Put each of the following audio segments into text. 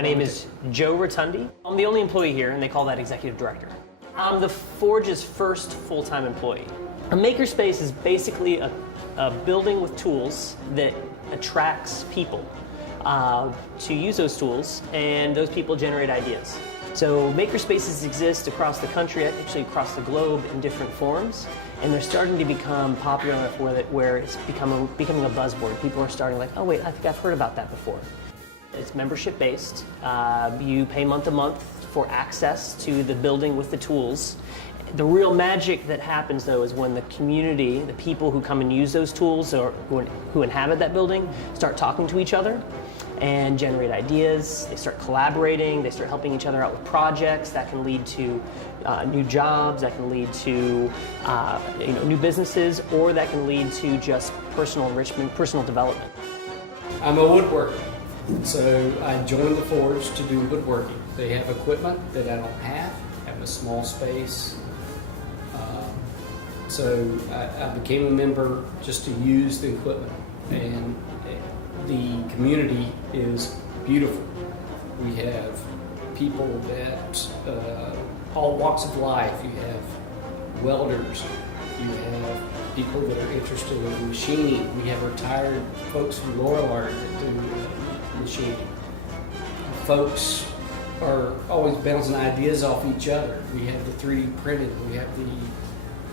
My name is Joe Rotundi. I'm the only employee here, and they call that executive director. I'm the Forge's first full-time employee. A makerspace is basically a building with tools that attracts people to use those tools, and those people generate ideas. So makerspaces exist across the country, actually across the globe, in different forms, and they're starting to become popular enough where it's becoming a buzzword. People are starting like, oh wait, I think I've heard about that before. It's membership based. You pay month to month for access to the building with the tools. The real magic that happens though is when the community, the people who come and use those tools or who inhabit that building, start talking to each other and generate ideas. They start collaborating, they start helping each other out with projects that can lead to new jobs, that can lead to new businesses, or that can lead to just personal enrichment, personal development. I'm a woodworker, so I joined the Forge to do woodworking. They have equipment that I don't have a small space. So I became a member just to use the equipment, and the community is beautiful. We have people that all walks of life. You have welders, you have people that are interested in machining. We have retired folks from Lorillard that do machining. Folks are always bouncing ideas off each other. We have the 3D printed, we have the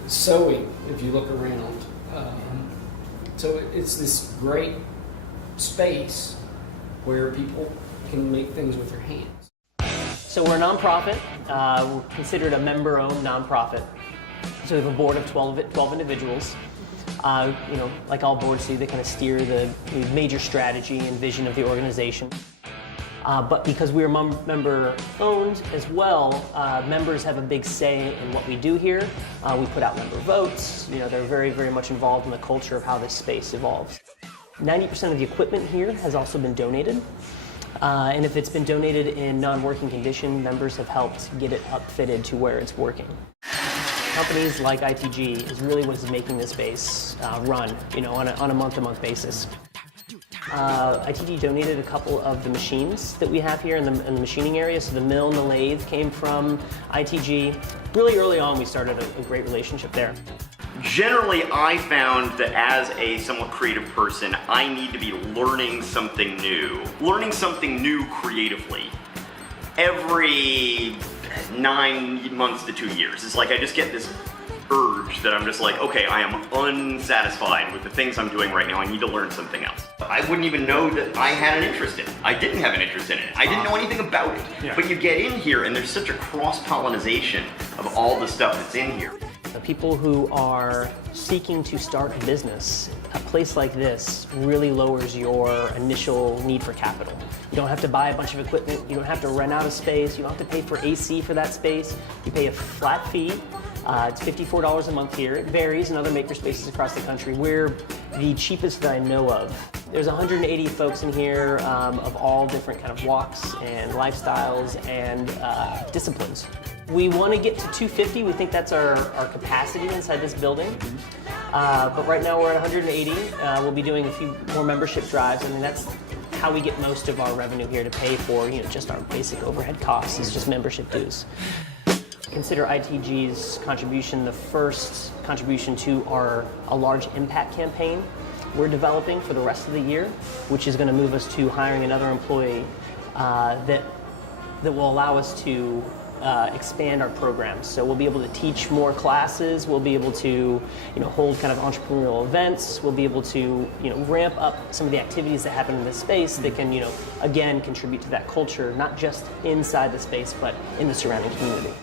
sewing, if you look around. So it's this great space where people can make things with their hands. So we're a nonprofit. We're considered a member-owned nonprofit. So we have a board of 12 individuals. Like all boards do, they kind of steer the major strategy and vision of the organization. But because we're member-owned as well, members have a big say in what we do here. We put out member votes. They're very, very much involved in the culture of how this space evolves. 90% of the equipment here has also been donated. And if it's been donated in non-working condition, members have helped get it upfitted to where it's working. Companies like ITG is really what is making this space run, on a month-to-month basis. ITG donated a couple of the machines that we have here in the machining area. So the mill and the lathe came from ITG. Really early on, we started a great relationship there. Generally, I found that as a somewhat creative person, I need to be learning something new creatively every 9 months to 2 years. It's like I just get this urge that I'm just like, okay, I am unsatisfied with the things I'm doing right now. I need to learn something else. I wouldn't even know that I had an interest in it. I didn't have an interest in it. I didn't know anything about it. Yeah. But you get in here and there's such a cross-pollination of all the stuff that's in here. The people who are seeking to start a business, a place like this really lowers your initial need for capital. You don't have to buy a bunch of equipment. You don't have to rent out a space. You don't have to pay for AC for that space. You pay a flat fee. It's $54 a month here. It varies in other maker spaces across the country. We're the cheapest that I know of. There's 180 folks in here of all different kind of walks and lifestyles and disciplines. We want to get to 250. We think that's our capacity inside this building. But right now we're at 180. We'll be doing a few more membership drives, and that's how we get most of our revenue here to pay for just our basic overhead costs. It's just membership dues. Consider ITG's contribution the first contribution to a large impact campaign we're developing for the rest of the year, which is going to move us to hiring another employee that will allow us to expand our programs. So we'll be able to teach more classes. We'll be able to hold kind of entrepreneurial events. We'll be able to ramp up some of the activities that happen in this space that can again contribute to that culture, not just inside the space but in the surrounding community.